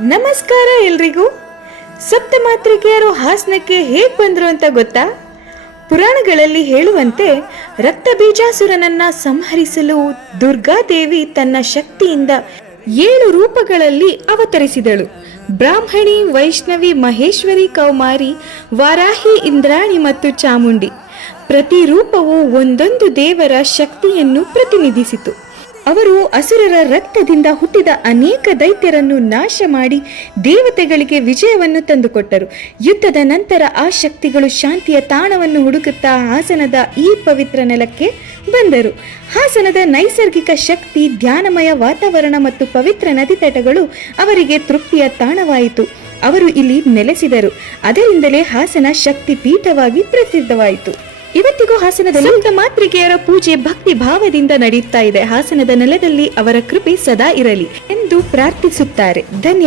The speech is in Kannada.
ನಮಸ್ಕಾರ ಎಲ್ರಿಗೂ. ಸಪ್ತಮಾತ್ರಿಕೆಯರು ಹಾಸನಕ್ಕೆ ಹೇಗ್ ಬಂದ್ರು ಅಂತ ಗೊತ್ತಾ? ಪುರಾಣಗಳಲ್ಲಿ ಹೇಳುವಂತೆ ರಕ್ತ ಬೀಜಾಸುರನನ್ನ ಸಂಹರಿಸಲು ದುರ್ಗಾದೇವಿ ತನ್ನ ಶಕ್ತಿಯಿಂದ ಏಳು ರೂಪಗಳಲ್ಲಿ ಅವತರಿಸಿದಳು. ಬ್ರಾಹ್ಮಣಿ, ವೈಷ್ಣವಿ, ಮಹೇಶ್ವರಿ, ಕೌಮಾರಿ, ವಾರಾಹಿ, ಇಂದ್ರಾಣಿ ಮತ್ತು ಚಾಮುಂಡಿ. ಪ್ರತಿ ರೂಪವು ಒಂದೊಂದು ದೇವರ ಶಕ್ತಿಯನ್ನು ಪ್ರತಿನಿಧಿಸಿತು. ಅವರು ಅಸುರರ ರಕ್ತದಿಂದ ಹುಟ್ಟಿದ ಅನೇಕ ದೈತ್ಯರನ್ನು ನಾಶ ಮಾಡಿ ದೇವತೆಗಳಿಗೆ ವಿಜಯವನ್ನು ತಂದುಕೊಟ್ಟರು. ಯುದ್ಧದ ನಂತರ ಆ ಶಕ್ತಿಗಳು ಶಾಂತಿಯ ತಾಣವನ್ನು ಹುಡುಕುತ್ತಾ ಹಾಸನದ ಈ ಪವಿತ್ರ ನೆಲಕ್ಕೆ ಬಂದರು. ಹಾಸನದ ನೈಸರ್ಗಿಕ ಶಕ್ತಿ, ಧ್ಯಾನಮಯ ವಾತಾವರಣ ಮತ್ತು ಪವಿತ್ರ ನದಿ ತಟಗಳು ಅವರಿಗೆ ತೃಪ್ತಿಯ ತಾಣವಾಯಿತು. ಅವರು ಇಲ್ಲಿ ನೆಲೆಸಿದರು. ಅದರಿಂದಲೇ ಹಾಸನ ಶಕ್ತಿ ಪೀಠವಾಗಿ ಪ್ರಸಿದ್ಧವಾಯಿತು. ಇವತ್ತಿಗೂ ಹಾಸನದಲ್ಲಿ ಸಂತ ಮಾತೃಕೆಯರ ಪೂಜೆ ಭಕ್ತಿ ಭಾವದಿಂದ ನಡೆಯುತ್ತಾ ಇದೆ. ಹಾಸನದ ನೆಲದಲ್ಲಿ ಅವರ ಕೃಪೆ ಸದಾ ಇರಲಿ ಎಂದು ಪ್ರಾರ್ಥಿಸುತ್ತಾರೆ. ಧನ್ಯವಾದ